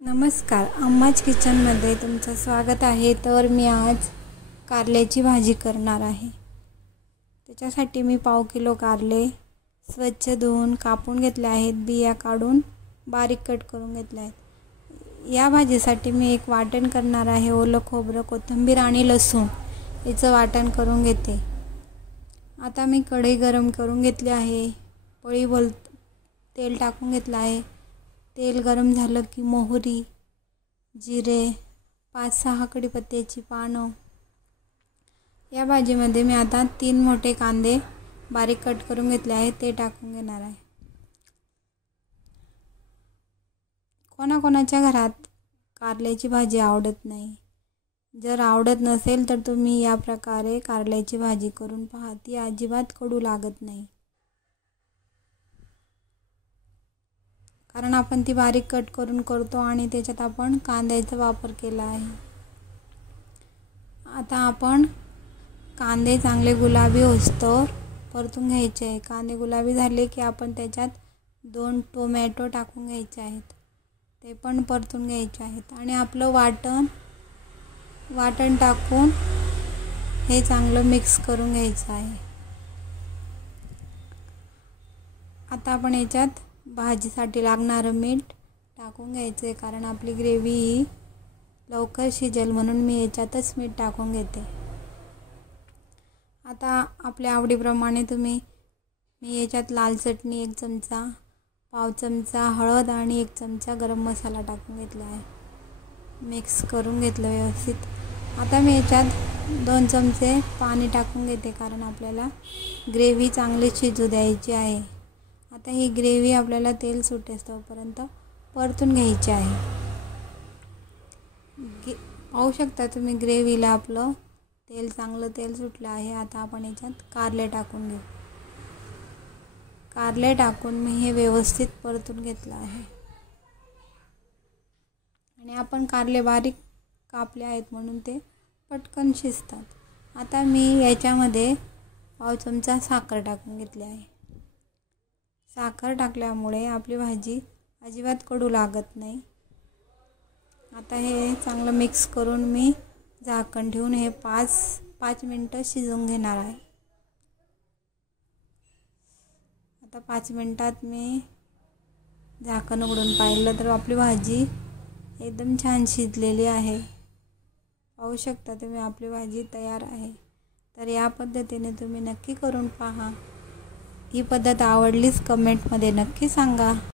नमस्कार, अम्माज किचनमध्ये तुमचं स्वागत आहे। तर मी आज कारल्याची भाजी करणार आहे। त्याच्यासाठी मी पाव किलो कारले स्वच्छ धुवून कापून घेतले आहेत, बिया काढून बारीक कट करून घेतले आहेत। या भाजीसाठी मी एक वाटण करणार आहे। ओलं खोबरं, कोथिंबीर आणि लसूण याचं वाटण करून घेते। आता मी कढई गरम करून घेतली आहे। पळीभर तेल टाकून घेतलं आहे। तेल गरम झालं की मोहरी, जिरे, 5-6 कढीपत्त्याची पानं। या भाजीमध्ये मी आता 3 मोठे कांदे बारीक कट करून घेतले आहेत, ते टाकून घेणार आहे। कोणाकोणाच्या घरात कारल्याची भाजी आवडत नाही। जर आवडत नसेल तर तुम्ही या प्रकारे कारल्याची भाजी करून पहा, ती अजिबात कडू लागत नाही। कारण आपण ती बारीक कट करून करतो आणि त्याच्यात आपण कांद्याचा वापर केला आहे। आता आपण कांदे चांगले गुलाबी होईस्तोवर परतून घ्यायचे आहे। कांदे गुलाबी झाले की आपण त्याच्यात 2 टोमॅटो टाकून घ्यायचे आहेत, ते पण परतून घ्यायचे आहेत आणि आपलं वाटण टाकून हे चांगलं मिक्स करून घ्यायचं आहे। आता आपण याच्यात भाजीसाठी लागणारं मीठ टाकून घ्यायचं आहे, कारण आपली ग्रेव्ही ही लवकर शिजेल म्हणून मी याच्यातच मीठ टाकून घेते। आता आपल्या आवडीप्रमाणे मी याच्यात लाल चटणी 1 चमचा, पाव चमचा हळद आणि 1 चमचा गरम मसाला टाकून घेतला आहे। मिक्स करून घेतलं व्यवस्थित। आता मी याच्यात 2 चमचे पाणी टाकून घेते, कारण आपल्याला ग्रेव्ही चांगली शिजू द्यायची आहे। आता ही ग्रेव्ही आपल्याला तेल सुटेस्तोपर्यंत परतून घ्यायची आहे। पाहू शकता तुम्ही ग्रेव्हीला आपलं चांगलं तेल सुटलं आहे। आता आपण याच्यात कारले टाकून घेऊ। कारले टाकून मी हे व्यवस्थित परतून घेतलं आहे आणि आपण कारले बारीक कापले आहेत म्हणून ते पटकन शिजतात। आता मी याच्यामध्ये पाव चमचा साखर टाकून घेतली आहे। साखर टाकल्यामुळे आपली भाजी अजिबात कडू लागत नाही। आता हे चांगलं मिक्स करून मी झाकण ठेवून हे 5 मिनिटं शिजवून घेणार आहे। आता 5 मिनिटात मी झाकण उघडून पाहिलं तर आपली भाजी एकदम छान शिजलेली आहे। पाहू शकता तुम्ही आपली भाजी तयार आहे। तर या पद्धतीने तुम्ही नक्की करून पहा। ही पद्धत आवडलीच कमेंटमध्ये नक्की सांगा।